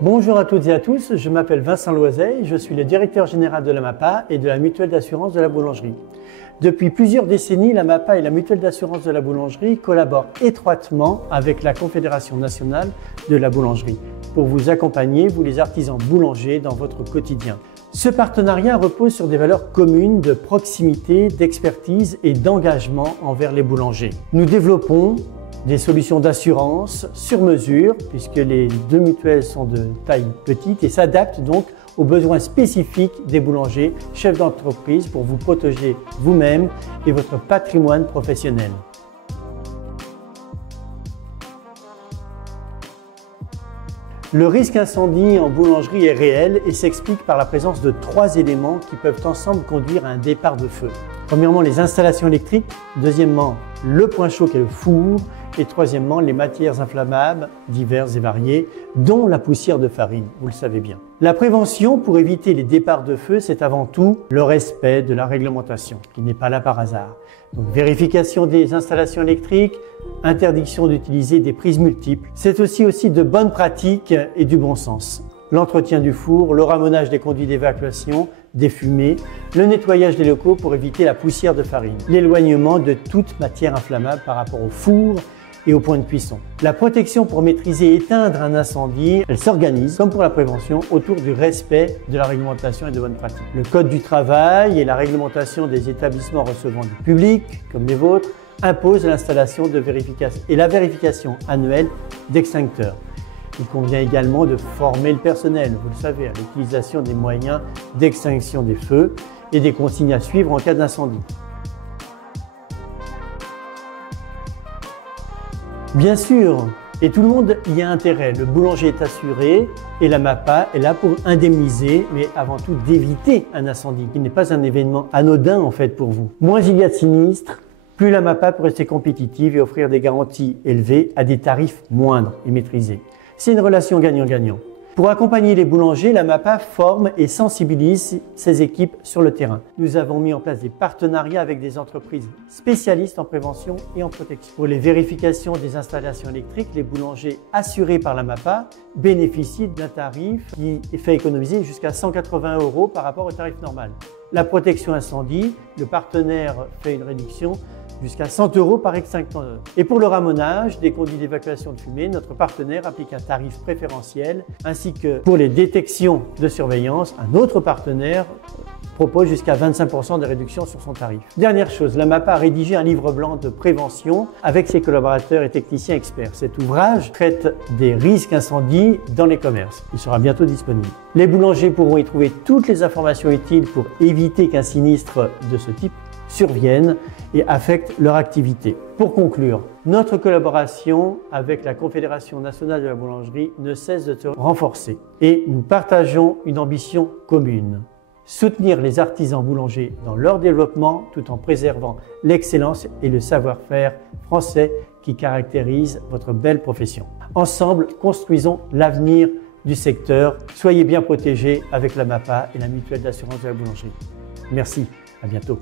Bonjour à toutes et à tous, je m'appelle Vincent Loiset, je suis le directeur général de la MAPA et de la mutuelle d'assurance de la boulangerie. Depuis plusieurs décennies, la MAPA et la mutuelle d'assurance de la boulangerie collaborent étroitement avec la Confédération nationale de la boulangerie pour vous accompagner, vous les artisans boulangers, dans votre quotidien. Ce partenariat repose sur des valeurs communes de proximité, d'expertise et d'engagement envers les boulangers. Nous développons des solutions d'assurance sur mesure, puisque les deux mutuelles sont de taille petite et s'adaptent donc aux besoins spécifiques des boulangers, chefs d'entreprise, pour vous protéger vous-même et votre patrimoine professionnel. Le risque incendie en boulangerie est réel et s'explique par la présence de 3 éléments qui peuvent ensemble conduire à un départ de feu. Premièrement, les installations électriques. Deuxièmement, le point chaud qui est le four. Et troisièmement, les matières inflammables diverses et variées, dont la poussière de farine, vous le savez bien. La prévention pour éviter les départs de feu, c'est avant tout le respect de la réglementation, qui n'est pas là par hasard. Donc, vérification des installations électriques, interdiction d'utiliser des prises multiples. C'est aussi de bonnes pratiques et du bon sens. L'entretien du four, le ramonage des conduits d'évacuation, des fumées, le nettoyage des locaux pour éviter la poussière de farine, l'éloignement de toute matière inflammable par rapport au four et au point de cuisson. La protection pour maîtriser et éteindre un incendie, elle s'organise, comme pour la prévention, autour du respect de la réglementation et de bonnes pratiques. Le code du travail et la réglementation des établissements recevant du public, comme les vôtres, imposent l'installation de vérification et la vérification annuelle d'extincteurs. Il convient également de former le personnel, vous le savez, à l'utilisation des moyens d'extinction des feux et des consignes à suivre en cas d'incendie. Bien sûr, et tout le monde y a intérêt, le boulanger est assuré et la MAPA est là pour indemniser, mais avant tout d'éviter un incendie, qui n'est pas un événement anodin en fait pour vous. Moins il y a de sinistres, plus la MAPA peut rester compétitive et offrir des garanties élevées à des tarifs moindres et maîtrisés. C'est une relation gagnant-gagnant. Pour accompagner les boulangers, la MAPA forme et sensibilise ses équipes sur le terrain. Nous avons mis en place des partenariats avec des entreprises spécialistes en prévention et en protection. Pour les vérifications des installations électriques, les boulangers assurés par la MAPA bénéficient d'un tarif qui fait économiser jusqu'à 180 € par rapport au tarif normal. La protection incendie, le partenaire fait une réduction jusqu'à 100 € par extincteur. Et pour le ramonage des conduits d'évacuation de fumée, notre partenaire applique un tarif préférentiel, ainsi que pour les détections de surveillance, un autre partenaire propose jusqu'à 25% de réduction sur son tarif. Dernière chose, la MAPA a rédigé un livre blanc de prévention avec ses collaborateurs et techniciens experts. Cet ouvrage traite des risques incendies dans les commerces. Il sera bientôt disponible. Les boulangers pourront y trouver toutes les informations utiles pour éviter qu'un sinistre de ce type surviennent et affectent leur activité. Pour conclure, notre collaboration avec la Confédération nationale de la boulangerie ne cesse de se renforcer et nous partageons une ambition commune. Soutenir les artisans boulangers dans leur développement tout en préservant l'excellence et le savoir-faire français qui caractérisent votre belle profession. Ensemble, construisons l'avenir du secteur. Soyez bien protégés avec la MAPA et la mutuelle d'assurance de la boulangerie. Merci, à bientôt.